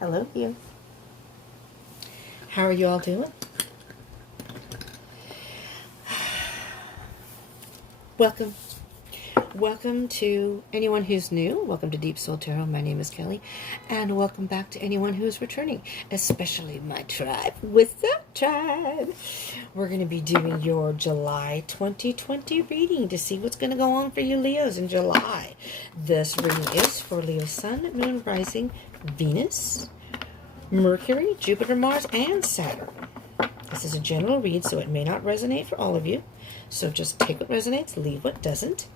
Hello, you. How are you all doing? Welcome. Welcome to anyone who's new. Welcome to Deep Soul Tarot. My name is Kelly. And welcome back to anyone who's returning, especially my tribe. What's up, tribe? We're going to be doing your July 2020 reading to see what's going to go on for you Leos in July. This reading is for Leo Sun, Moon, Rising, Venus, Mercury, Jupiter, Mars, and Saturn. This is a general read, so it may not resonate for all of you. So just take what resonates, leave what doesn't.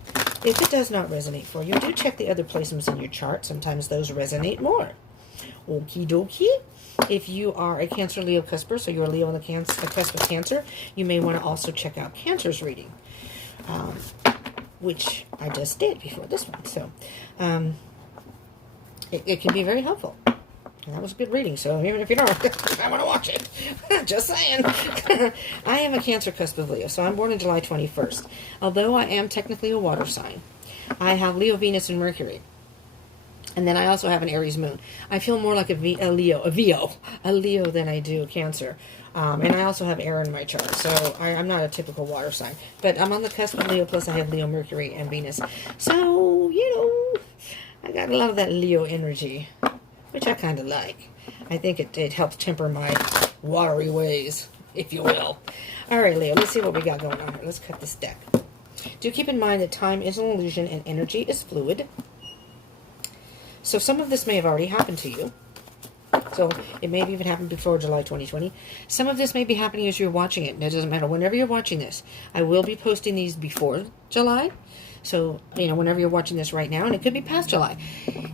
If it does not resonate for you, do check the other placements in your chart. Sometimes those resonate more. Okie dokie. If you are a Cancer Leo cusper, so you're a Leo on the cusp of Cancer, you may want to also check out Cancer's reading, which I just did before this one. So it can be very helpful. And that was a good reading, so even if you don't, I want to watch it. Just saying. I am a Cancer cusp of Leo, so I'm born on July 21st. Although I am technically a water sign, I have Leo, Venus, and Mercury. And then I also have an Aries moon. I feel more like a Leo than I do Cancer. And I also have air in my chart, so I'm not a typical water sign. But I'm on the cusp of Leo, plus I have Leo, Mercury, and Venus. So, I got a lot of that Leo energy, which I kind of like. I think it helps temper my watery ways, if you will. All right, Leo, let's see what we got going on here. Let's cut this deck. Do keep in mind that time is an illusion and energy is fluid. So some of this may have already happened to you. So it may have even happened before July 2020. Some of this may be happening as you're watching it. And it doesn't matter. Whenever you're watching this, I will be posting these before July. So, whenever you're watching this right now, and it could be past July,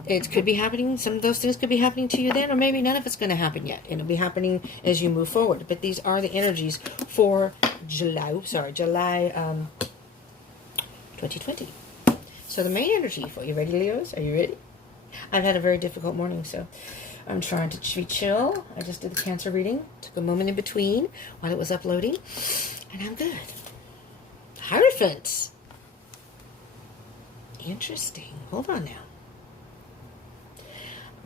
it could be happening, some of those things could be happening to you then, or maybe none of it's going to happen yet, and it'll be happening as you move forward. But these are the energies for July 2020. So the main energy for you, ready, Leos? Are you ready? I've had a very difficult morning, so I'm trying to be chill. I just did the Cancer reading, took a moment in between while it was uploading, and I'm good. Hierophant. Interesting. Hold on now.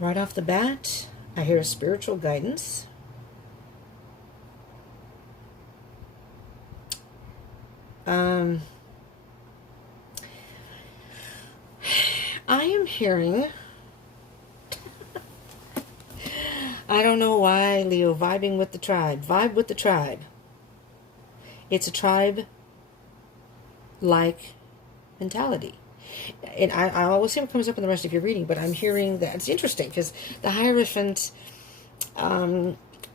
Right off the bat, I hear a spiritual guidance. I am hearing, I don't know why, Leo, vibing with the tribe. Vibe with the tribe. It's a tribe-like mentality. And I always see what comes up in the rest of your reading, but I'm hearing that it's interesting because the Hierophant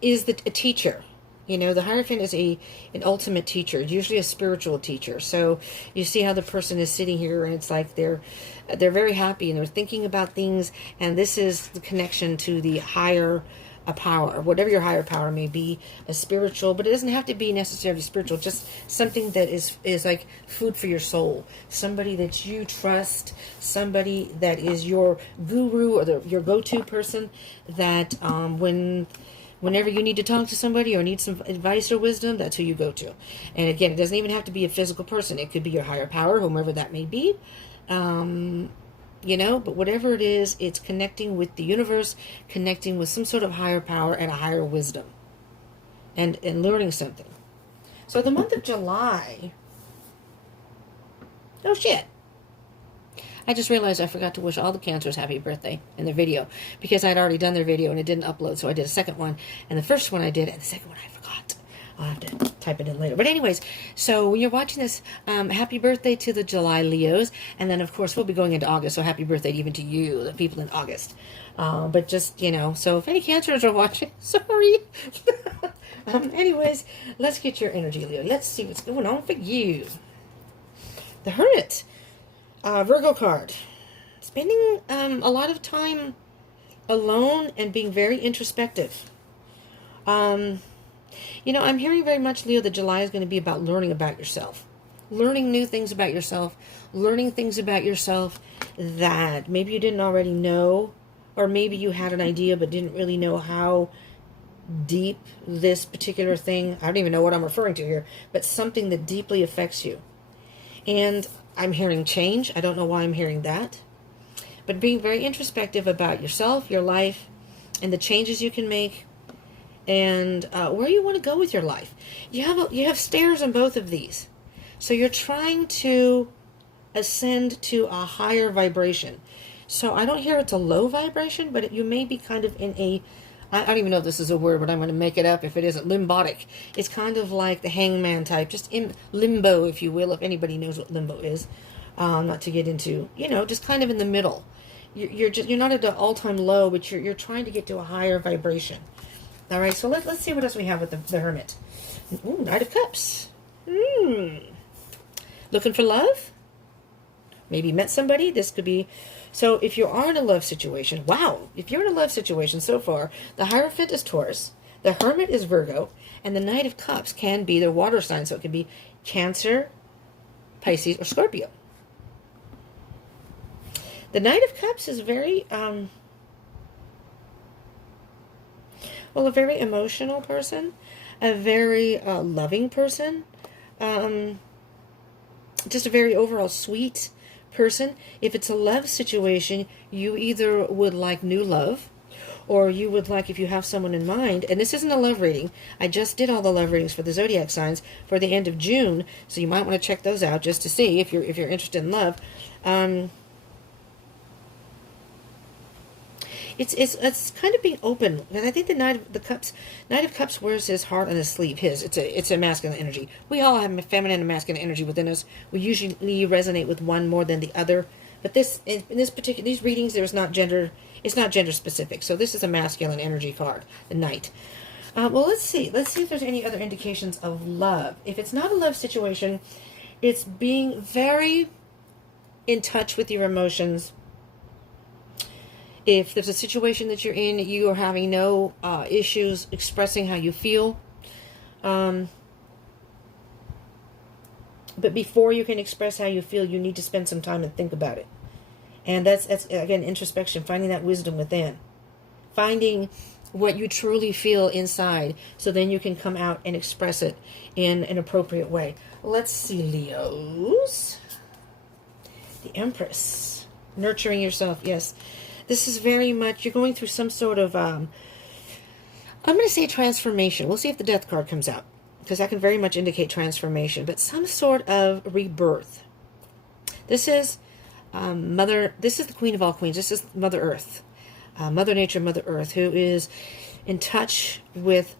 is a teacher. The Hierophant is an ultimate teacher, usually a spiritual teacher. So you see how the person is sitting here, and it's like they're very happy and they're thinking about things, and this is the connection to the higher power, whatever your higher power may be, a spiritual, but it doesn't have to be necessarily spiritual, just something that is like food for your soul, somebody that you trust, somebody that is your guru or your go-to person, that whenever you need to talk to somebody or need some advice or wisdom, that's who you go to. And again, it doesn't even have to be a physical person. It could be your higher power, whomever that may be. But whatever it is, it's connecting with the universe, connecting with some sort of higher power and a higher wisdom, and learning something. So the month of July, oh shit, I just realized I forgot to wish all the Cancers happy birthday in their video, because I'd already done their video and it didn't upload, so I did a second one, and the first one I did, and the second one I forgot. I'll have to type it in later. But anyways, so when you're watching this, happy birthday to the July Leos. And then, of course, we'll be going into August, so happy birthday even to you, the people in August. But just, so if any Cancers are watching, sorry. Anyways, let's get your energy, Leo. Let's see what's going on for you. The Hermit. Virgo card. Spending a lot of time alone and being very introspective. I'm hearing very much, Leo, that July is going to be about learning about yourself. Learning new things about yourself. Learning things about yourself that maybe you didn't already know. Or maybe you had an idea but didn't really know how deep this particular thing, I don't even know what I'm referring to here, but something that deeply affects you. And I'm hearing change. I don't know why I'm hearing that. But being very introspective about yourself, your life, and the changes you can make, and where you want to go with your life. You have stairs on both of these. So you're trying to ascend to a higher vibration. So I don't hear it's a low vibration, but you may be kind of in a, I don't even know if this is a word, but I'm going to make it up if it isn't, limbotic. It's kind of like the hangman type, just in limbo, if you will, if anybody knows what limbo is. Not to get into, just kind of in the middle. You're not at an all-time low, but you're trying to get to a higher vibration. All right, so let's see what else we have with the Hermit. Ooh, Knight of Cups. Looking for love? Maybe met somebody. This could be. So if you are in a love situation, wow, if you're in a love situation so far, the Hierophant is Taurus, the Hermit is Virgo, and the Knight of Cups can be the water sign. So it could be Cancer, Pisces, or Scorpio. The Knight of Cups is very, a very emotional person, a very loving person, just a very overall sweet person. If it's a love situation, you either would like new love, or you would like, if you have someone in mind, and this isn't a love reading. I just did all the love readings for the zodiac signs for the end of June, so you might want to check those out just to see if you're interested in love. It's kind of being open, and I think the Knight of Cups wears his heart on his sleeve. It's a masculine energy. We all have feminine and masculine energy within us. We usually resonate with one more than the other. But these readings, it's not gender specific. So this is a masculine energy card, the Knight. Well, let's see if there's any other indications of love. If it's not a love situation, it's being very in touch with your emotions. If there's a situation that you're in, you are having no issues expressing how you feel. But before you can express how you feel, you need to spend some time and think about it. And that's again, introspection, finding that wisdom within. Finding what you truly feel inside, so then you can come out and express it in an appropriate way. Let's see, Leos. The Empress. Nurturing yourself, yes. This is very much, you're going through some sort of, I'm going to say transformation. We'll see if the Death card comes out, because that can very much indicate transformation, but some sort of rebirth. This is this is the Queen of all queens. This is Mother Earth, Mother Nature, Mother Earth, who is in touch with,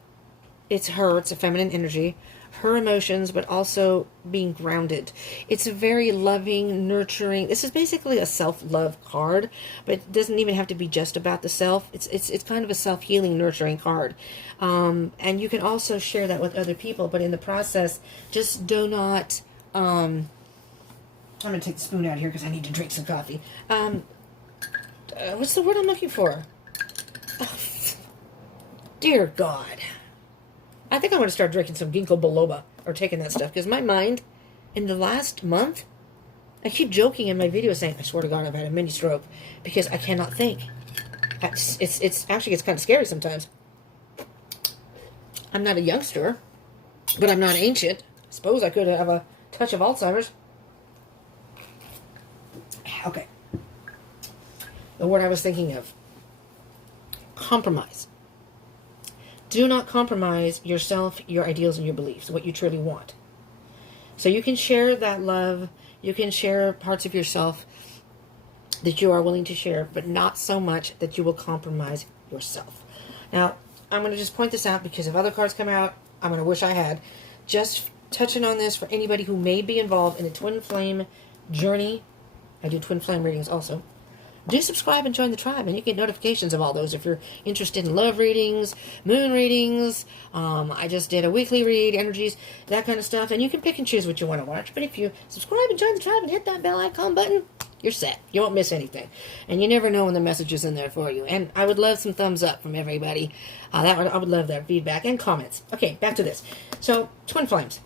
it's a feminine energy, her emotions, but also being grounded. It's a very loving, nurturing. This is basically a self-love card, but it doesn't even have to be just about the self. It's kind of a self-healing, nurturing card. And you can also share that with other people, but in the process, just do not. I'm going to take the spoon out here because I need to drink some coffee. What's the word I'm looking for? Oh, dear God. I think I'm going to start drinking some ginkgo biloba, or taking that stuff, because my mind, in the last month, I keep joking in my videos saying, I swear to God, I've had a mini stroke, because I cannot think. It's actually, it's kind of scary sometimes. I'm not a youngster, but I'm not ancient. I suppose I could have a touch of Alzheimer's. Okay. The word I was thinking of. Compromise. Do not compromise yourself, your ideals, and your beliefs, what you truly want. So you can share that love, you can share parts of yourself that you are willing to share, but not so much that you will compromise yourself. Now, I'm going to just point this out, because if other cards come out, I'm going to wish I had. Just touching on this for anybody who may be involved in a twin flame journey. I do twin flame readings also. Do subscribe and join the tribe, and you get notifications of all those if you're interested in love readings, moon readings. I just did a weekly read, energies, that kind of stuff, and you can pick and choose what you want to watch. But if you subscribe and join the tribe and hit that bell icon button, you're set. You won't miss anything. And you never know when the message is in there for you. And I would love some thumbs up from everybody. I would love that feedback and comments. Okay, back to this. So, twin flames.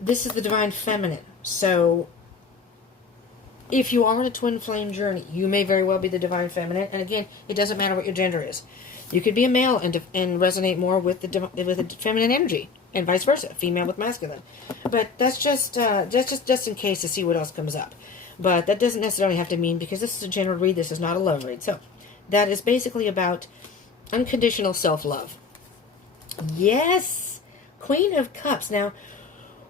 This is the divine feminine. So, if you are on a twin flame journey, you may very well be the divine feminine. And again, it doesn't matter what your gender is. You could be a male and resonate more with the feminine energy, and vice versa, female with masculine. But that's just in case, to see what else comes up. But that doesn't necessarily have to mean, because this is a general read. This is not a love read. So, that is basically about unconditional self-love. Yes, Queen of Cups. Now,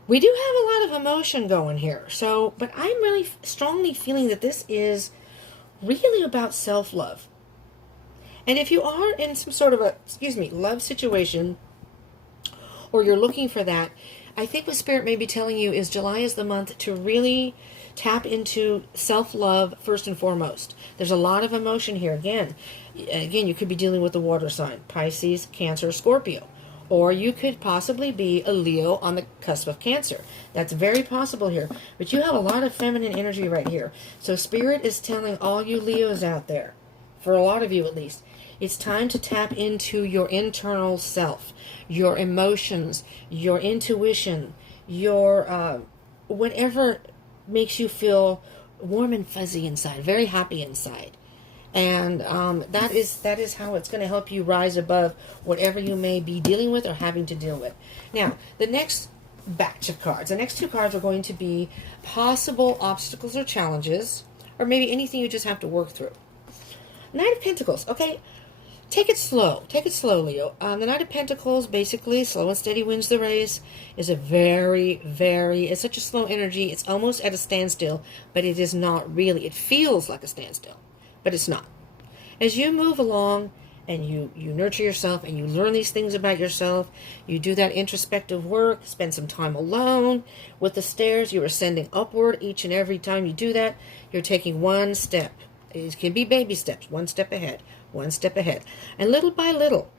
we do have a lot of emotion going here. So, but I'm really strongly feeling that this is really about self-love. And if you are in some sort of a, love situation, or you're looking for that, I think what Spirit may be telling you is July is the month to really tap into self-love first and foremost. There's a lot of emotion here. Again, you could be dealing with a water sign, Pisces, Cancer, Scorpio. Or you could possibly be a Leo on the cusp of Cancer. That's very possible here. But you have a lot of feminine energy right here. So Spirit is telling all you Leos out there, for a lot of you at least, it's time to tap into your internal self, your emotions, your intuition, your whatever makes you feel warm and fuzzy inside, very happy inside. And that is how it's going to help you rise above whatever you may be dealing with or having to deal with. Now, the next batch of cards, the next two cards are going to be possible obstacles or challenges, or maybe anything you just have to work through. Knight of Pentacles. Okay, take it slow. Take it slow, Leo. The Knight of Pentacles, basically, slow and steady wins the race, is a it's such a slow energy. It's almost at a standstill, but it is not really. It feels like a standstill, but it's not. As you move along and you nurture yourself and you learn these things about yourself, you do that introspective work, spend some time alone with the stairs, you're ascending upward each and every time you do that. You're taking one step. It can be baby steps, one step ahead. One step ahead. And little by little,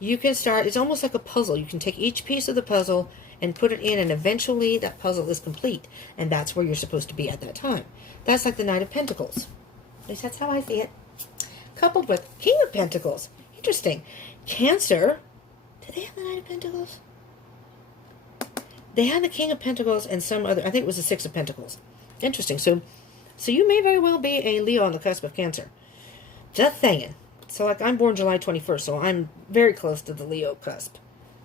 you can start, it's almost like a puzzle. You can take each piece of the puzzle and put it in, and eventually that puzzle is complete. And that's where you're supposed to be at that time. That's like the Knight of Pentacles. At least that's how I see it. Coupled with King of Pentacles. Interesting. Cancer. Did they have the Knight of Pentacles? They had the King of Pentacles and some other, I think it was the Six of Pentacles. Interesting. So you may very well be a Leo on the cusp of Cancer. Just saying. So, like, I'm born July 21st, so I'm very close to the Leo cusp.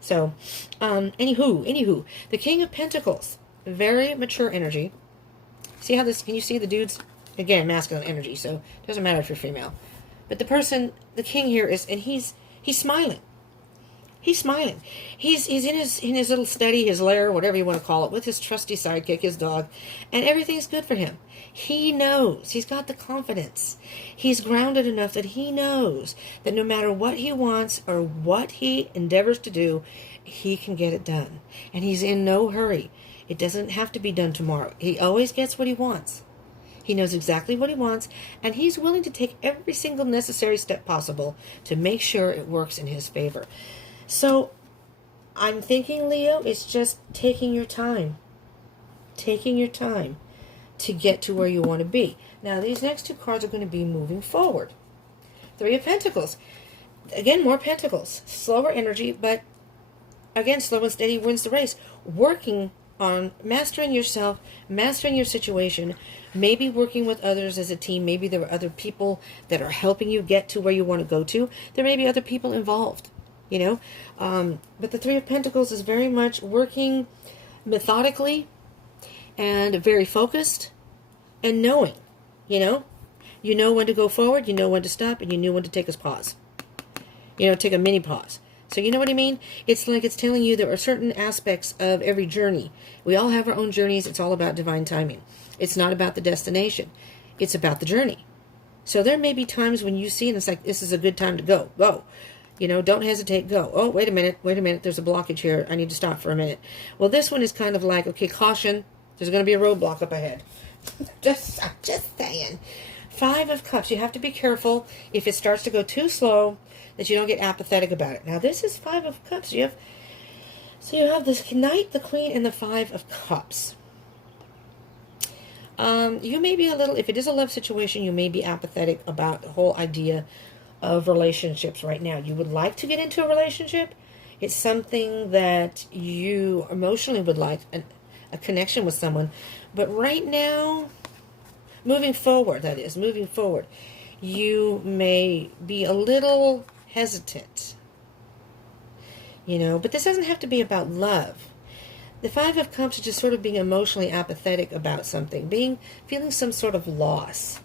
So, anywho, the King of Pentacles, very mature energy. See how this, can you see the dudes? Again, masculine energy, so it doesn't matter if you're female. But the person, the king here is, and he's smiling. He's smiling. He's in his little study, his lair, whatever you want to call it, with his trusty sidekick, his dog, and everything's good for him. He knows. He's got the confidence. He's grounded enough that he knows that no matter what he wants or what he endeavors to do, he can get it done. And he's in no hurry. It doesn't have to be done tomorrow. He always gets what he wants. He knows exactly what he wants, and he's willing to take every single necessary step possible to make sure it works in his favor. So, I'm thinking, Leo, it's just taking your time. Taking your time to get to where you want to be. Now, these next two cards are going to be moving forward. Three of Pentacles. Again, more Pentacles. Slower energy, but again, slow and steady wins the race. Working on mastering yourself, mastering your situation, maybe working with others as a team. Maybe there are other people that are helping you get to where you want to go to. There may be other people involved. You know, but the Three of Pentacles is very much working methodically and very focused and knowing, you know when to go forward, you know when to stop, and you know when to take a pause, take a mini pause. So you know what I mean? It's like it's telling you there are certain aspects of every journey. We all have our own journeys. It's all about divine timing. It's not about the destination. It's about the journey. So there may be times when you see and it's like, this is a good time to go. Go. Don't hesitate, go. Oh, wait a minute, there's a blockage here. I need to stop for a minute. Well, this one is kind of like, okay, caution, there's going to be a roadblock up ahead. just saying. Five of Cups, you have to be careful if it starts to go too slow that you don't get apathetic about it. Now, this is Five of Cups. You have this Knight, the Queen, and the Five of Cups. You may be a little, if it is a love situation, you may be apathetic about the whole idea of relationships right now. You would like to get into a relationship. It's something that you emotionally would like, a connection with someone. But right now, moving forward, you may be a little hesitant. But this doesn't have to be about love. The Five of Cups is just sort of being emotionally apathetic about something, feeling some sort of loss.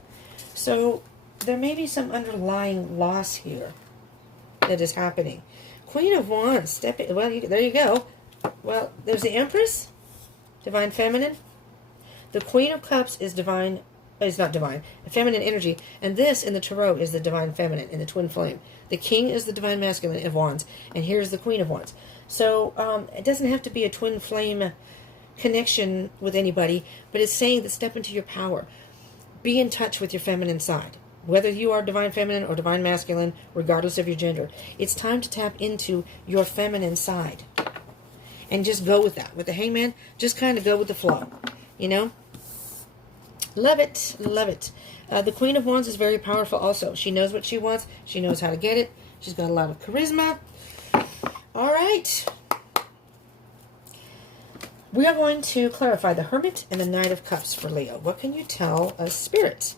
So there may be some underlying loss here that is happening. Queen of Wands, step in. Well, there you go. Well, there's the Empress, divine feminine. The Queen of Cups is divine, is not divine, feminine energy. And this in the Tarot is the divine feminine in the twin flame. The King is the divine masculine of Wands. And here's the Queen of Wands. So it doesn't have to be a twin flame connection with anybody, but it's saying that step into your power. Be in touch with your feminine side. Whether you are divine feminine or divine masculine, regardless of your gender, it's time to tap into your feminine side. And just go with that. With the Hangman, just kind of go with the flow. You know? Love it. Love it. The Queen of Wands is very powerful also. She knows what she wants. She knows how to get it. She's got a lot of charisma. All right. We are going to clarify the Hermit and the Knight of Cups for Leo. What can you tell us, Spirit?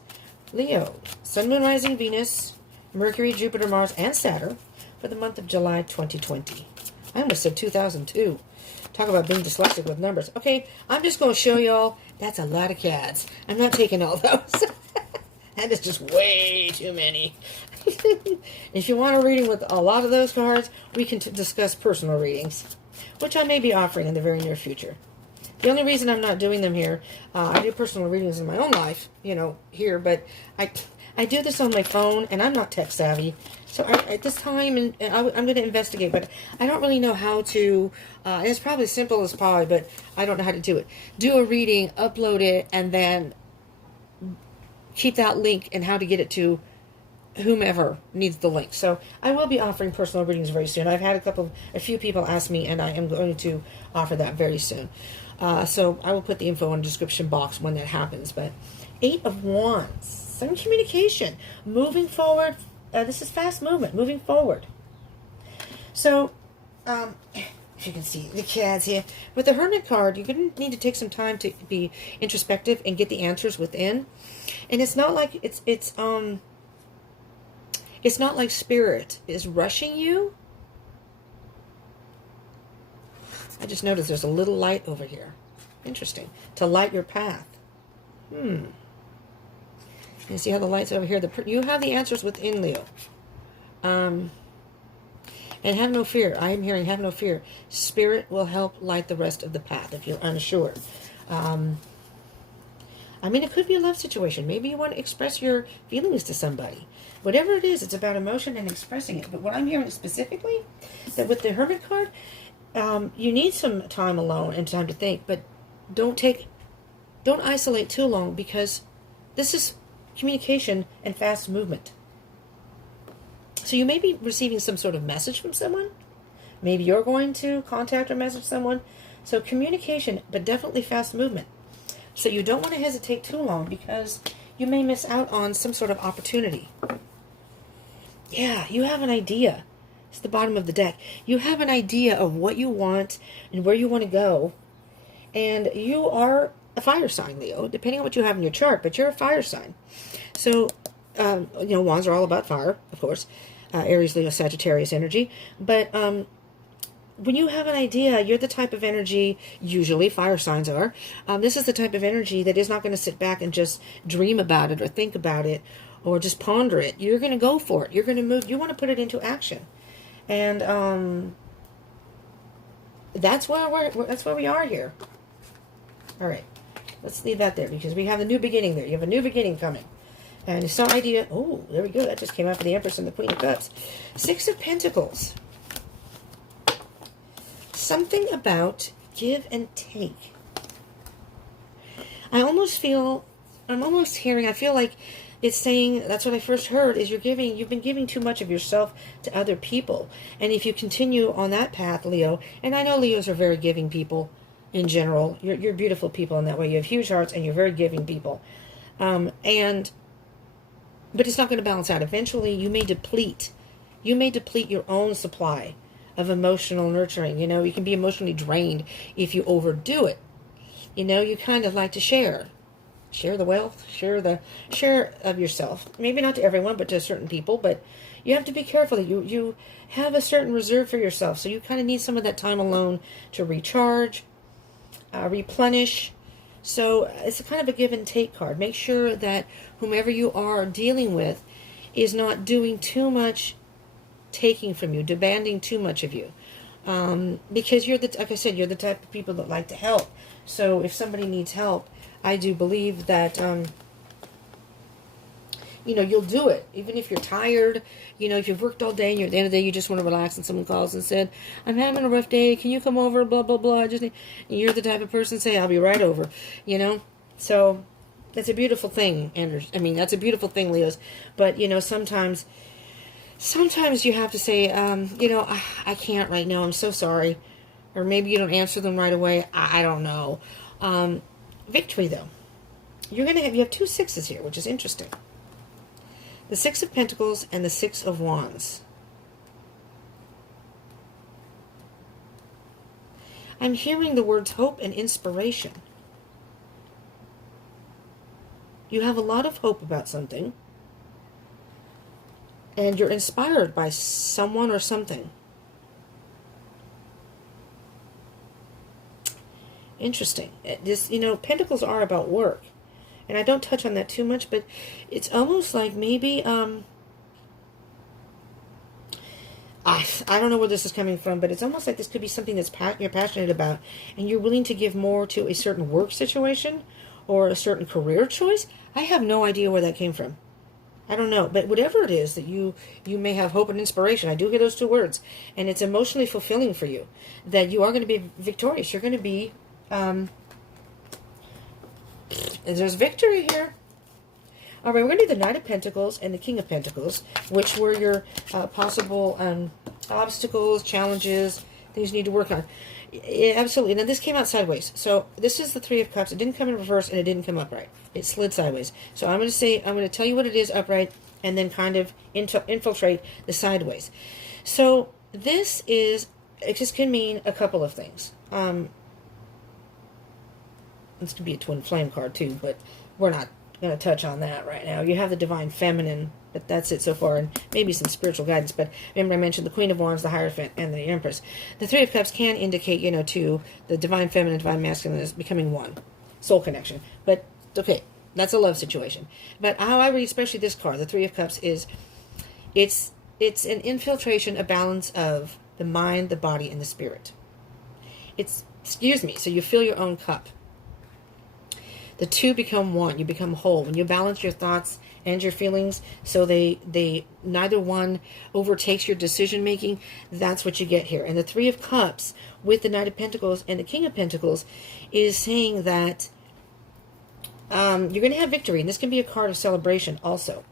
Leo, Sun, Moon, Rising, Venus, Mercury, Jupiter, Mars, and Saturn for the month of July 2020. I almost said 2002. Talk about being dyslexic with numbers. Okay, I'm just going to show y'all that's a lot of cards. I'm not taking all those. That is just way too many. If you want a reading with a lot of those cards, we can discuss personal readings, which I may be offering in the very near future. The only reason I'm not doing them here, I do personal readings in my own life, you know, here, but I do this on my phone, and I'm not tech savvy. So at this time, and I'm going to investigate, but I don't really know how to, it's probably simple as pie, but I don't know how to do it. Do a reading, upload it, and then keep that link and how to get it to whomever needs the link. So I will be offering personal readings very soon. I've had a few people ask me, and I am going to offer that very soon. So I will put the info in the description box when that happens. But 8 of Wands, some communication, moving forward. This is fast movement, moving forward. So, if you can see the cards here, with the Hermit card, you're going to need to take some time to be introspective and get the answers within. And it's not like it's not like Spirit is rushing you. I just noticed there's a little light over here. Interesting. To light your path. You see how the light's over here? You have the answers within, Leo. And have no fear. I am hearing have no fear. Spirit will help light the rest of the path if you're unsure. I mean, it could be a love situation. Maybe you want to express your feelings to somebody. Whatever it is, it's about emotion and expressing it. But what I'm hearing specifically, that with the Hermit card, you need some time alone and time to think. But don't isolate too long, because this is communication and fast movement. So you may be receiving some sort of message from someone. Maybe you're going to contact or message someone. So communication, but definitely fast movement. So you don't want to hesitate too long, because you may miss out on some sort of opportunity. Yeah, you have an idea. It's the bottom of the deck. You have an idea of what you want and where you want to go. And you are a fire sign, Leo, depending on what you have in your chart, but you're a fire sign. So, wands are all about fire, of course. Aries, Leo, Sagittarius energy. But when you have an idea, you're the type of energy, usually fire signs are, this is the type of energy that is not going to sit back and just dream about it or think about it or just ponder it. You're going to go for it. You're going to move. You want to put it into action. And that's where we are here. All right. Let's leave that there, because we have a new beginning there. You have a new beginning coming. And some idea. Oh, there we go. That just came out for the Empress and the Queen of Cups. 6 of Pentacles. Something about give and take. I'm almost hearing, I feel like it's saying, that's what I first heard, is you've been giving too much of yourself to other people. And if you continue on that path, Leo, and I know Leos are very giving people in general. You're beautiful people in that way. You have huge hearts and you're very giving people. But it's not going to balance out. Eventually, you may deplete your own supply of emotional nurturing. You can be emotionally drained if you overdo it. You kind of like to share the wealth, share of yourself. Maybe not to everyone, but to certain people. But you have to be careful. You have a certain reserve for yourself, so you kind of need some of that time alone to recharge, replenish. So it's a kind of a give and take card. Make sure that whomever you are dealing with is not doing too much taking from you, demanding too much of you. Because you're like I said, you're the type of people that like to help. So if somebody needs help, I do believe that, you'll do it. Even if you're tired, if you've worked all day and at the end of the day you just want to relax and someone calls and said, I'm having a rough day, can you come over, blah, blah, blah. You're the type of person to say, I'll be right over, So that's a beautiful thing, Anders. I mean, that's a beautiful thing, Leos. But, sometimes you have to say, I can't right now. I'm so sorry. Or maybe you don't answer them right away. I don't know. Victory, though. You have 2 sixes here, which is interesting. The 6 of Pentacles and the 6 of Wands. I'm hearing the words hope and inspiration. You have a lot of hope about something. And you're inspired by someone or something. Interesting. Pentacles are about work. And I don't touch on that too much, but it's almost like maybe, I don't know where this is coming from, but it's almost like this could be something that's you're passionate about, and you're willing to give more to a certain work situation or a certain career choice. I have no idea where that came from. I don't know, but whatever it is that you may have hope and inspiration, I do hear those 2 words, and it's emotionally fulfilling for you, that you are going to be victorious. You're going to be, there's victory here. All right, we're going to do the Knight of Pentacles and the King of Pentacles, which were your possible obstacles, challenges, things you need to work on. Yeah, absolutely. Now, this came out sideways. So, this is the 3 of Cups. It didn't come in reverse, and it didn't come upright. It slid sideways. So, I'm going to tell you what it is upright, and then kind of infiltrate the sideways. So, it just can mean a couple of things. This could be a twin flame card, too, but we're not going to touch on that right now. You have the Divine Feminine, but that's it so far, and maybe some spiritual guidance. But remember, I mentioned the Queen of Wands, the Hierophant, and the Empress. The 3 of Cups can indicate, to the Divine Feminine, Divine Masculine is becoming one. Soul connection. But, okay, that's a love situation. But how I read, especially this card, the 3 of Cups, is it's an infiltration, a balance of the mind, the body, and the spirit. So you fill your own cup. The 2 become one. You become whole. When you balance your thoughts and your feelings, so they neither one overtakes your decision making, that's what you get here. And the 3 of Cups with the Knight of Pentacles and the King of Pentacles is saying that you're going to have victory. And this can be a card of celebration also.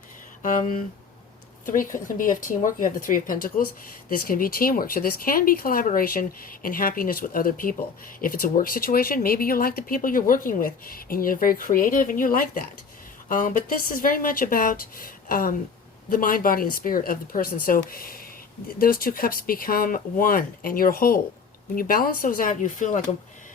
3 can be of teamwork. You have the 3 of Pentacles. This can be teamwork. So this can be collaboration and happiness with other people. If it's a work situation, maybe you like the people you're working with and you're very creative and you like that. But this is very much about the mind, body, and spirit of the person. So those 2 cups become one and you're whole. When you balance those out, you feel like,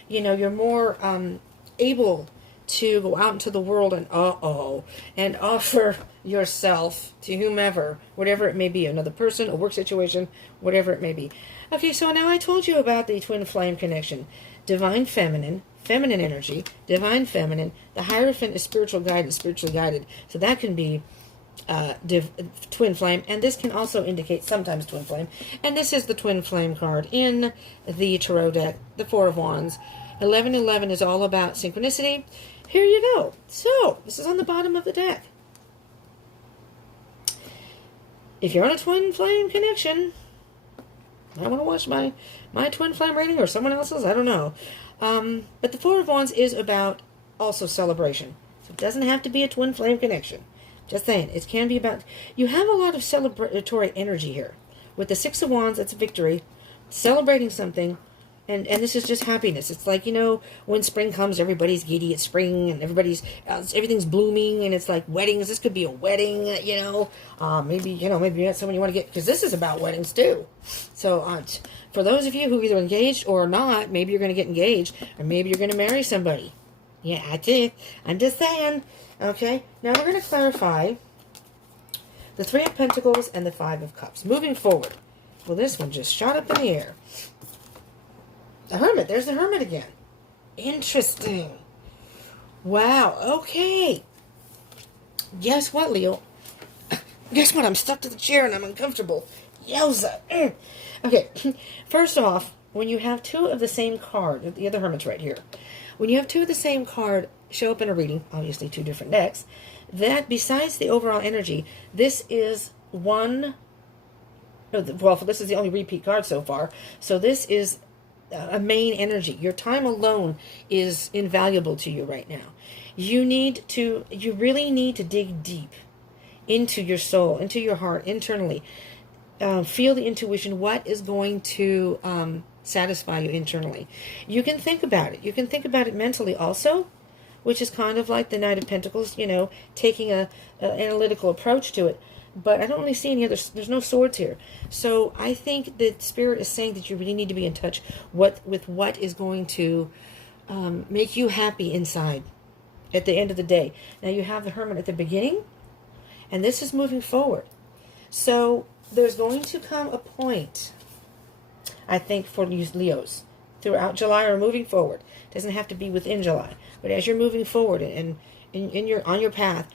you're more able to go out into the world and offer yourself to whomever, whatever it may be, another person, a work situation, whatever it may be. Okay, so now I told you about the twin flame connection. Divine feminine, feminine energy, divine feminine. The Hierophant is spiritual guidance, spiritually guided. So that can be twin flame, and this can also indicate sometimes twin flame. And this is the twin flame card in the tarot deck, the 4 of Wands. 1111 is all about synchronicity. Here you go. So, this is on the bottom of the deck. If you're on a twin flame connection, I want to watch my twin flame reading or someone else's, I don't know. But the 4 of Wands is about also celebration. So it doesn't have to be a twin flame connection. Just saying, it can be about, you have a lot of celebratory energy here. With the 6 of Wands, that's victory, celebrating something. And this is just happiness. It's like, when spring comes, everybody's giddy. It's spring, and everything's blooming, and it's like weddings. This could be a wedding, maybe you have someone you want to get, because this is about weddings too. So, for those of you who either engaged or not, maybe you're going to get engaged, or maybe you're going to marry somebody. Yeah, I did. I'm just saying. Okay, now we're going to clarify the 3 of Pentacles and the 5 of Cups. Moving forward. Well, this one just shot up in the air. The Hermit. There's the Hermit again. Interesting. Wow. Okay. Guess what, Leo? Guess what? I'm stuck to the chair and I'm uncomfortable. Yowza. Okay, first off, when you have two of the same card, the other Hermit's right here. When you have two of the same card show up in a reading, obviously two different decks, that besides the overall energy, this is one, well, this is the only repeat card so far, so this is a main energy. Your time alone is invaluable to you right now. You really need to dig deep into your soul, into your heart, internally. Feel the intuition, what is going to satisfy you internally. You can think about it. You can think about it mentally also, which is kind of like the Knight of Pentacles, taking a analytical approach to it. But I don't really see any other, there's no swords here. So I think that Spirit is saying that you really need to be in touch with what is going to make you happy inside at the end of the day. Now you have the Hermit at the beginning, and this is moving forward. So there's going to come a point, I think, for these Leos throughout July or moving forward. It doesn't have to be within July, but as you're moving forward and on your path,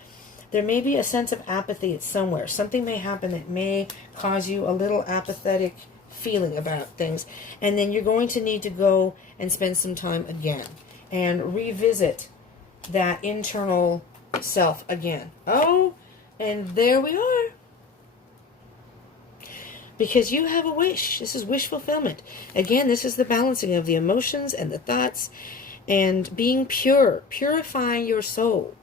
there may be a sense of apathy somewhere. Something may happen that may cause you a little apathetic feeling about things, and then you're going to need to go and spend some time again and revisit that internal self again. Oh, and there we are. Because you have a wish. This is wish fulfillment. Again, this is the balancing of the emotions and the thoughts and being pure, purifying your soul.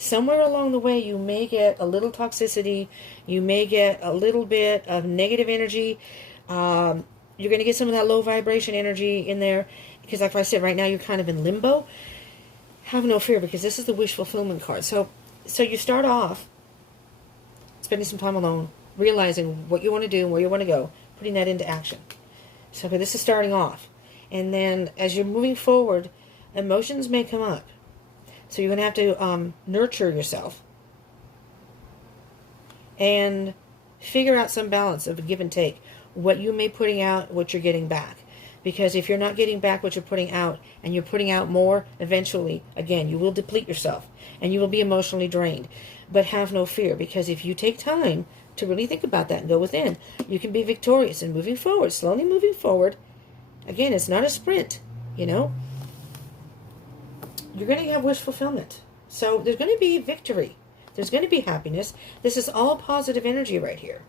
Somewhere along the way, you may get a little toxicity. You may get a little bit of negative energy. You're going to get some of that low vibration energy in there. Because like I said, right now you're kind of in limbo. Have no fear, because this is the wish fulfillment card. So you start off spending some time alone, realizing what you want to do and where you want to go, putting that into action. So okay, this is starting off. And then as you're moving forward, emotions may come up. So you're going to have to nurture yourself and figure out some balance of a give and take. What you may be putting out, what you're getting back. Because if you're not getting back what you're putting out, and you're putting out more, eventually, again, you will deplete yourself. And you will be emotionally drained. But have no fear, because if you take time to really think about that and go within, you can be victorious and moving forward, slowly moving forward. Again, it's not a sprint, You're going to have wish fulfillment. So there's going to be victory. There's going to be happiness. This is all positive energy right here.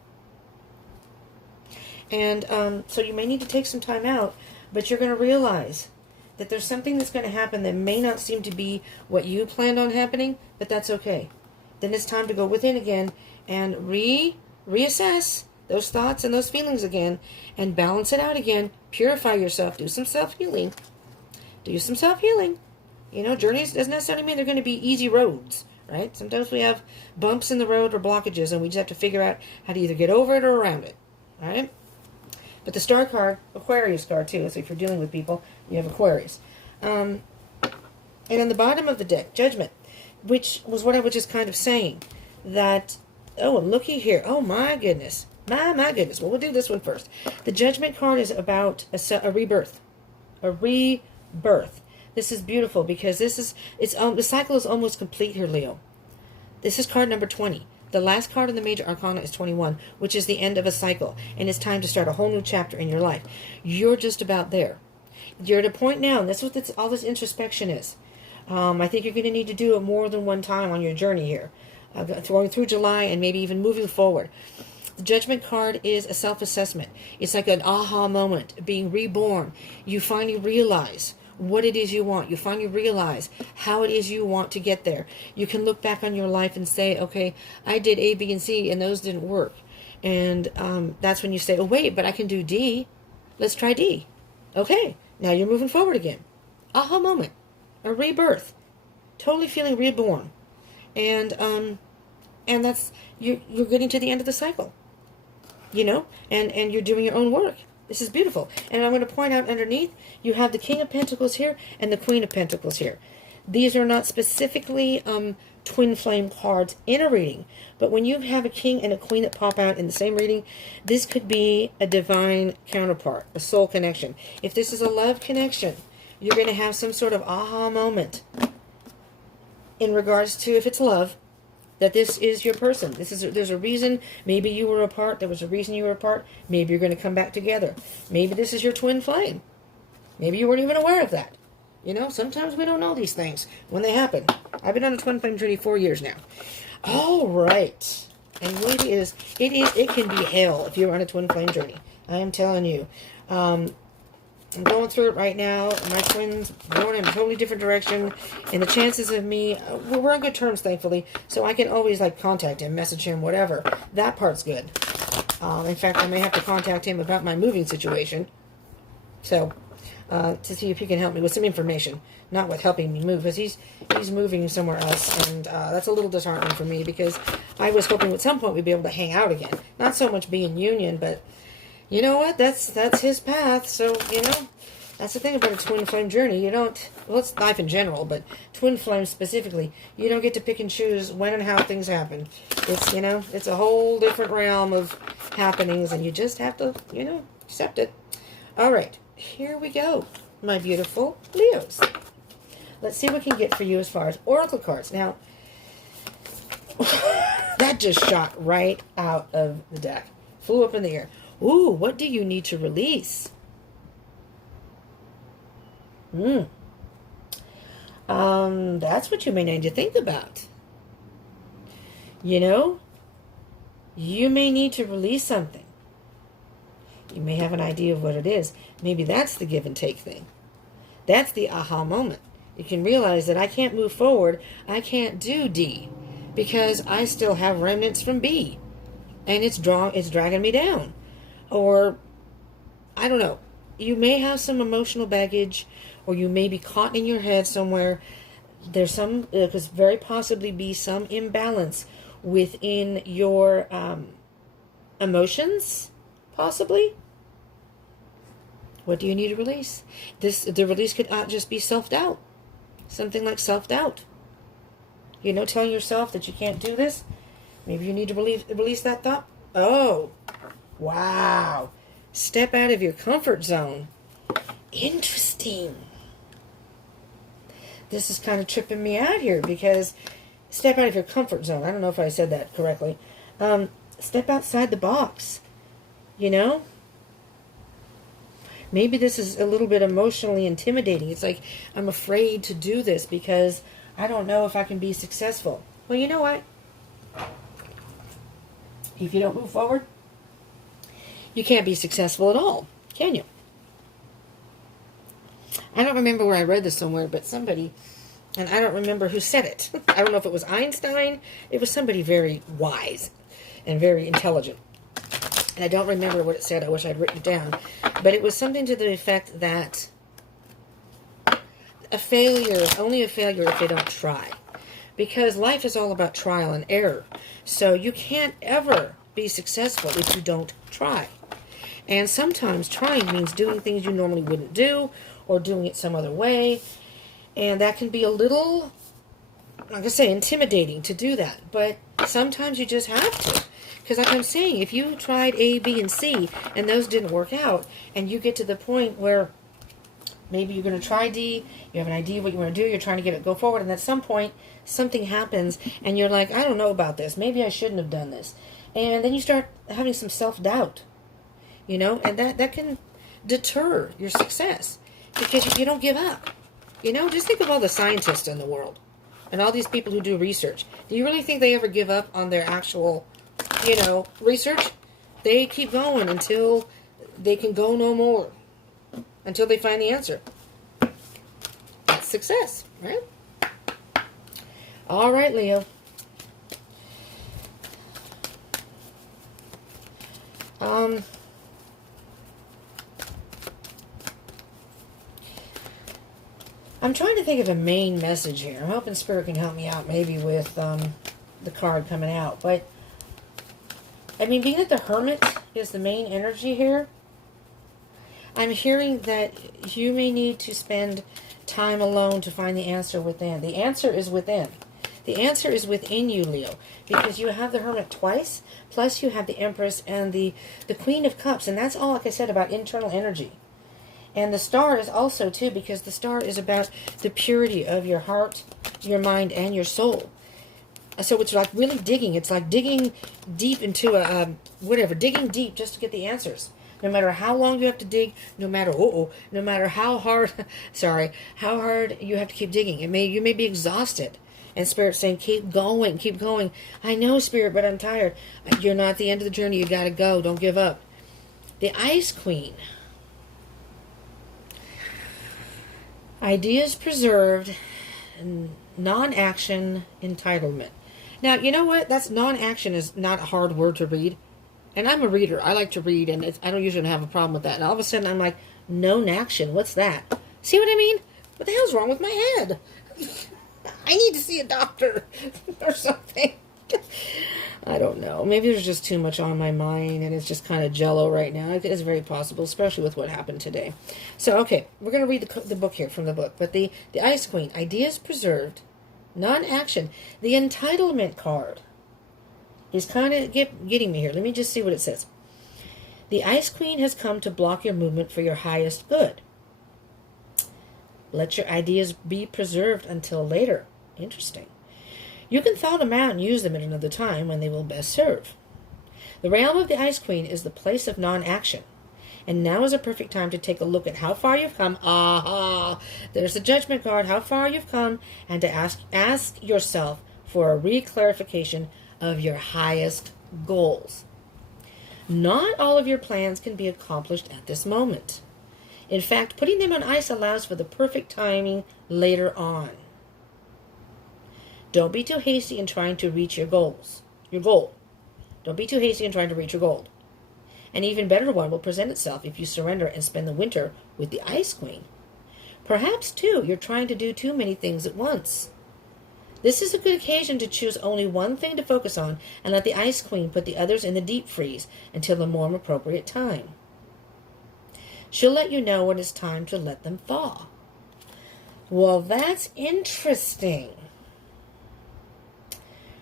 And so you may need to take some time out, but you're going to realize that there's something that's going to happen that may not seem to be what you planned on happening, but that's okay. Then it's time to go within again and reassess those thoughts and those feelings again and balance it out again. Purify yourself. Do some self-healing. Journeys doesn't necessarily mean they're going to be easy roads, right? Sometimes we have bumps in the road or blockages, and we just have to figure out how to either get over it or around it, all right? But the star card, Aquarius card too, so if you're dealing with people, you have Aquarius. And on the bottom of the deck, Judgment, which was what I was just kind of saying, that, oh, and looky here, oh my goodness, my goodness. Well, we'll do this one first. The Judgment card is about a rebirth, This is beautiful because the cycle is almost complete here, Leo. This is card number 20. The last card in the major arcana is 21, which is the end of a cycle, and it's time to start a whole new chapter in your life. You're just about there. You're at a point now, and that's what all this introspection is. I think you're going to need to do it more than one time on your journey here, going through July and maybe even moving forward. The Judgment card is a self-assessment. It's like an aha moment, being reborn. You finally realize what it is you want. You finally realize how it is you want to get there. You can look back on your life and say, okay, I did A, B, and C, and those didn't work. And that's when you say, oh, wait, but I can do D. Let's try D. Okay, now you're moving forward again. Aha moment. A rebirth. Totally feeling reborn. And that's, you're getting to the end of the cycle. And you're doing your own work. This is beautiful. And I'm going to point out underneath, you have the King of Pentacles here and the Queen of Pentacles here. These are not specifically twin flame cards in a reading, but when you have a King and a Queen that pop out in the same reading, this could be a divine counterpart, a soul connection. If this is a love connection, you're going to have some sort of aha moment in regards to, if it's love, that this is your person. There's a reason. Maybe you were apart. There was a reason you were apart. Maybe you're going to come back together. Maybe this is your twin flame. Maybe you weren't even aware of that. You know, sometimes we don't know these things when they happen. I've been on a twin flame journey 4 years now. All right. And it can be hell if you're on a twin flame journey. I am telling you. I'm going through it right now. My twin's going in a totally different direction. And the chances of me, we're on good terms, thankfully. So I can always, like, contact him, message him, whatever. That part's good. In fact, I may have to contact him about my moving situation. So, to see if he can help me with some information. Not with helping me move, because he's moving somewhere else. And that's a little disheartening for me, because I was hoping at some point we'd be able to hang out again. Not so much be in union, but... you know what? That's his path. So, you know, that's the thing about a twin flame journey. You don't, well, it's life in general, but twin flame specifically, you don't get to pick and choose when and how things happen. It's, you know, it's a whole different realm of happenings, and you just have to, you know, accept it. All right, here we go, my beautiful Leos. Let's see what we can get for you as far as oracle cards. Now, that just shot right out of the deck. Flew up in the air. Ooh, what do you need to release? That's what you may need to think about. You know, you may need to release something. You may have an idea of what it is. Maybe that's the give and take thing. That's the aha moment. You can realize that I can't move forward. I can't do D because I still have remnants from B, and it's dragging me down. Or, I don't know, you may have some emotional baggage, or you may be caught in your head somewhere. There's some, could very possibly be some imbalance within your emotions, possibly. What do you need to release? The release could just be self-doubt. Something like self-doubt. You know, telling yourself that you can't do this. Maybe you need to release that thought. Oh, wow. Step out of your comfort zone. Interesting. This is kind of tripping me out here because step out of your comfort zone. I don't know if I said that correctly. Step outside the box. You know? Maybe this is a little bit emotionally intimidating. It's like, I'm afraid to do this because I don't know if I can be successful. Well, you know what? If you don't move forward, you can't be successful at all, can you? I don't remember where I read this somewhere, but somebody, and I don't remember who said it. I don't know if it was Einstein. It was somebody very wise and very intelligent. And I don't remember what it said. I wish I'd written it down. But it was something to the effect that a failure is only a failure if they don't try. Because life is all about trial and error. So you can't ever be successful if you don't try. And sometimes trying means doing things you normally wouldn't do, or doing it some other way. And that can be a little, like I say, intimidating to do that. But sometimes you just have to. Because like I'm saying, if you tried A, B, and C, and those didn't work out, and you get to the point where maybe you're going to try D, you have an idea what you want to do, you're trying to get it go forward, and at some point, something happens, and you're like, I don't know about this, maybe I shouldn't have done this. And then you start having some self-doubt, you know, and that can deter your success, because you don't give up. You know, just think of all the scientists in the world, and all these people who do research. Do you really think they ever give up on their actual, you know, research? They keep going until they can go no more. Until they find the answer. That's success, right? All right, Leo. I'm trying to think of a main message here. I'm hoping Spirit can help me out maybe with the card coming out. But, I mean, being that the Hermit is the main energy here, I'm hearing that you may need to spend time alone to find the answer within. The answer is within. The answer is within you, Leo, because you have the Hermit twice, plus you have the Empress and the Queen of Cups, and that's all, like I said, about internal energy. And the Star is also, too, because the Star is about the purity of your heart, your mind, and your soul. So it's like really digging. It's like digging deep into digging deep just to get the answers. No matter how long you have to dig, no matter how hard, how hard you have to keep digging. You may be exhausted. And Spirit's saying, keep going, keep going. I know, Spirit, but I'm tired. You're not at the end of the journey. You got to go. Don't give up. The Ice Queen. Ideas preserved, non-action, entitlement. Now, you know what? That's non-action is not a hard word to read. And I'm a reader. I like to read, and I don't usually have a problem with that. And all of a sudden, I'm like, non-action. What's that? See what I mean? What the hell's wrong with my head? I need to see a doctor or something. I don't know. Maybe there's just too much on my mind, and it's just kind of jello right now. It is very possible, especially with what happened today. So, okay, we're going to read the book here from the book. But the Ice Queen, ideas preserved, non-action. The entitlement card is kind of getting me here. Let me just see what it says. The Ice Queen has come to block your movement for your highest good. Let your ideas be preserved until later. Interesting. You can thaw them out and use them at another time when they will best serve. The realm of the Ice Queen is the place of non-action. And now is a perfect time to take a look at how far you've come. Aha! There's the judgment card, how far you've come, and to ask yourself for a re-clarification of your highest goals. Not all of your plans can be accomplished at this moment. In fact, putting them on ice allows for the perfect timing later on. Don't be too hasty in trying to reach your goal. Don't be too hasty in trying to reach your goal. An even better one will present itself if you surrender and spend the winter with the Ice Queen. Perhaps, too, you're trying to do too many things at once. This is a good occasion to choose only one thing to focus on and let the Ice Queen put the others in the deep freeze until a more appropriate time. She'll let you know when it's time to let them thaw. Well, that's interesting.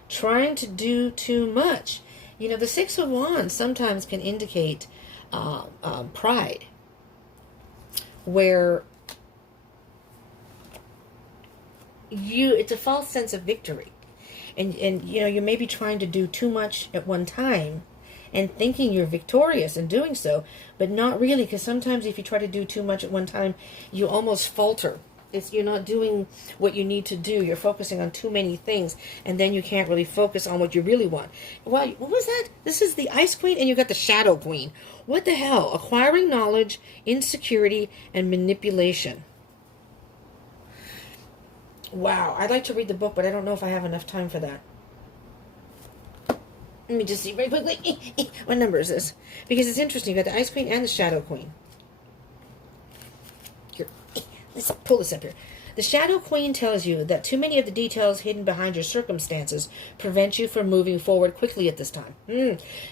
Trying to do too much. You know, the Six of Wands sometimes can indicate pride, where it's a false sense of victory. And you know, you may be trying to do too much at one time and thinking you're victorious in doing so, but not really, because sometimes if you try to do too much at one time, you almost falter. You're not doing what you need to do. You're focusing on too many things, and then you can't really focus on what you really want. Well, what was that? This is the Ice Queen, and you got the Shadow Queen. What the hell? Acquiring knowledge, insecurity, and manipulation. Wow, I'd like to read the book, but I don't know if I have enough time for that. Let me just see very quickly. What number is this? Because it's interesting. You got the Ice Queen and the Shadow Queen. Here, let's pull this up here. The Shadow Queen tells you that too many of the details hidden behind your circumstances prevent you from moving forward quickly at this time.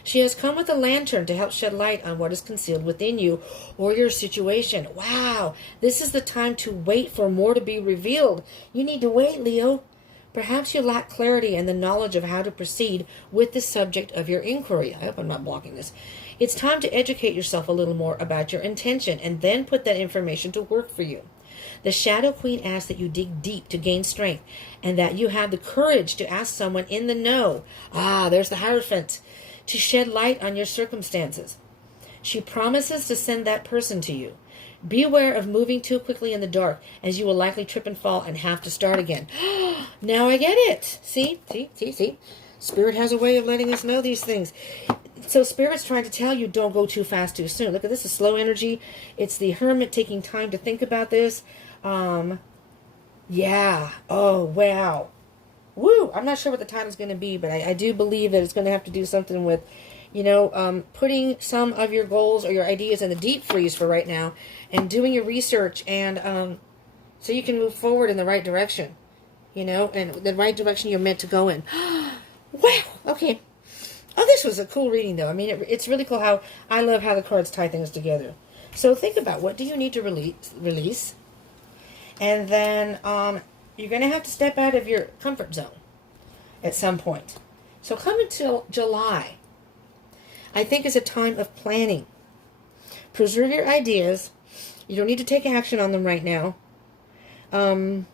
She has come with a lantern to help shed light on what is concealed within you or your situation. Wow, this is the time to wait for more to be revealed. You need to wait, Leo. Perhaps you lack clarity and the knowledge of how to proceed with the subject of your inquiry. I hope I'm not blocking this. It's time to educate yourself a little more about your intention and then put that information to work for you. The Shadow Queen asks that you dig deep to gain strength and that you have the courage to ask someone in the know. There's the Hierophant. To shed light on your circumstances. She promises to send that person to you. Beware of moving too quickly in the dark, as you will likely trip and fall and have to start again. Now I get it. See? Spirit has a way of letting us know these things. So Spirit's trying to tell you, don't go too fast too soon. Look at this, is slow energy. It's the Hermit taking time to think about this. Yeah. Oh, wow. Woo! I'm not sure what the title's going to be, but I do believe that it's going to have to do something with, putting some of your goals or your ideas in the deep freeze for right now and doing your research and so you can move forward in the right direction, and the right direction you're meant to go in. Wow! Okay. Oh, this was a cool reading, though. I mean, it's really cool how I love how the cards tie things together. So think about, what do you need to release? And then you're going to have to step out of your comfort zone at some point. So come until July, I think, is a time of planning. Preserve your ideas. You don't need to take action on them right now. But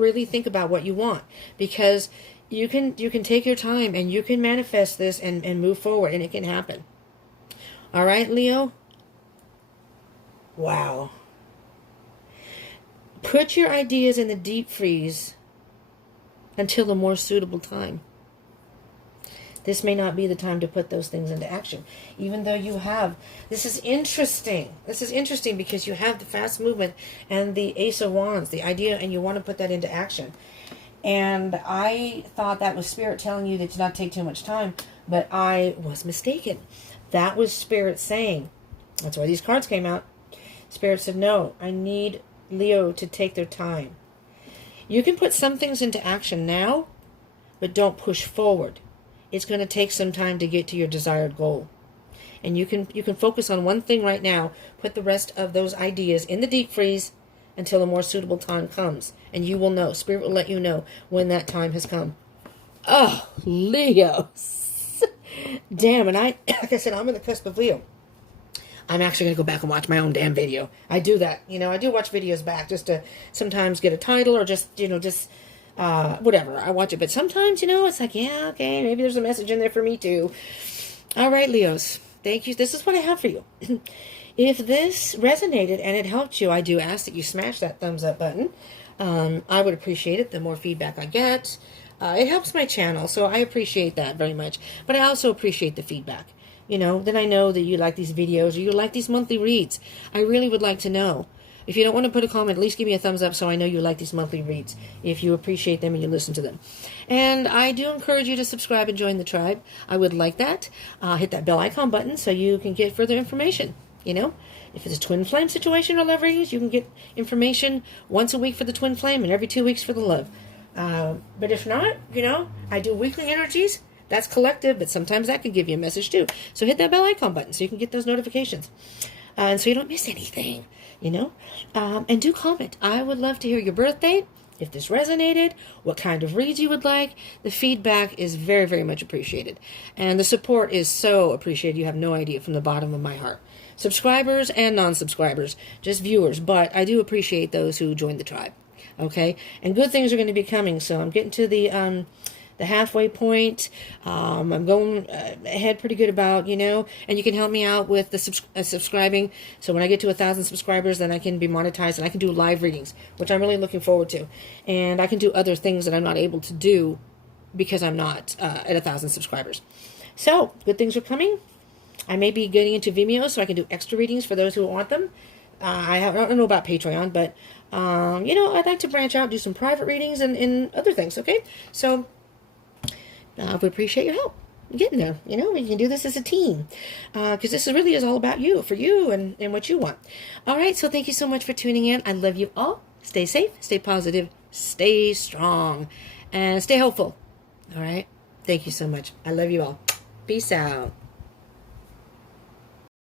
really think about what you want. Because You can take your time and you can manifest this and move forward, and it can happen. All right, Leo? Wow. Put your ideas in the deep freeze until a more suitable time. This may not be the time to put those things into action. Even though you have, this is interesting. This is interesting because you have the fast movement and the Ace of Wands, the idea, and you want to put that into action. And I thought that was Spirit telling you that to not take too much time, but I was mistaken. That was Spirit saying, that's why these cards came out. Spirit said, no, I need Leo to take their time. You can put some things into action now, but don't push forward. It's going to take some time to get to your desired goal. And you can focus on one thing right now. Put the rest of those ideas in the deep freeze until a more suitable time comes. And you will know. Spirit will let you know when that time has come. Oh, Leo. Damn, and like I said, I'm in the cusp of Leo. I'm actually going to go back and watch my own damn video. I do that. I do watch videos back just to sometimes get a title or just whatever. I watch it. But sometimes, it's like, yeah, okay, maybe there's a message in there for me too. All right, Leos. Thank you. This is what I have for you. If this resonated and it helped you, I do ask that you smash that thumbs up button. I would appreciate it. The more feedback I get, it helps my channel. So I appreciate that very much. But I also appreciate the feedback. Then I know that you like these videos or you like these monthly reads. I really would like to know. If you don't want to put a comment, at least give me a thumbs up so I know you like these monthly reads, if you appreciate them and you listen to them. And I do encourage you to subscribe and join the tribe. I would like that. Hit that bell icon button so you can get further information. If it's a twin flame situation or love readings, you can get information once a week for the twin flame and every 2 weeks for the love. But if not, I do weekly energies. That's collective, but sometimes that can give you a message too. So hit that bell icon button so you can get those notifications. And so you don't miss anything, and do comment. I would love to hear your birth date, if this resonated, what kind of reads you would like. The feedback is very, very much appreciated. And the support is so appreciated. You have no idea, from the bottom of my heart. Subscribers and non-subscribers, just viewers. But I do appreciate those who joined the tribe. Okay? And good things are going to be coming. So I'm getting to the halfway point. I'm going ahead pretty good about, and you can help me out with the subscribing. So when I get to 1,000 subscribers, then I can be monetized and I can do live readings, which I'm really looking forward to. And I can do other things that I'm not able to do because I'm not at 1,000 subscribers. So good things are coming. I may be getting into Vimeo so I can do extra readings for those who want them. I don't know about Patreon, but, I'd like to branch out, do some private readings and other things, okay? So I would appreciate your help getting there. We can do this as a team because this really is all about you, for you and what you want. All right, so thank you so much for tuning in. I love you all. Stay safe, stay positive, stay strong, and stay hopeful. All right, thank you so much. I love you all. Peace out.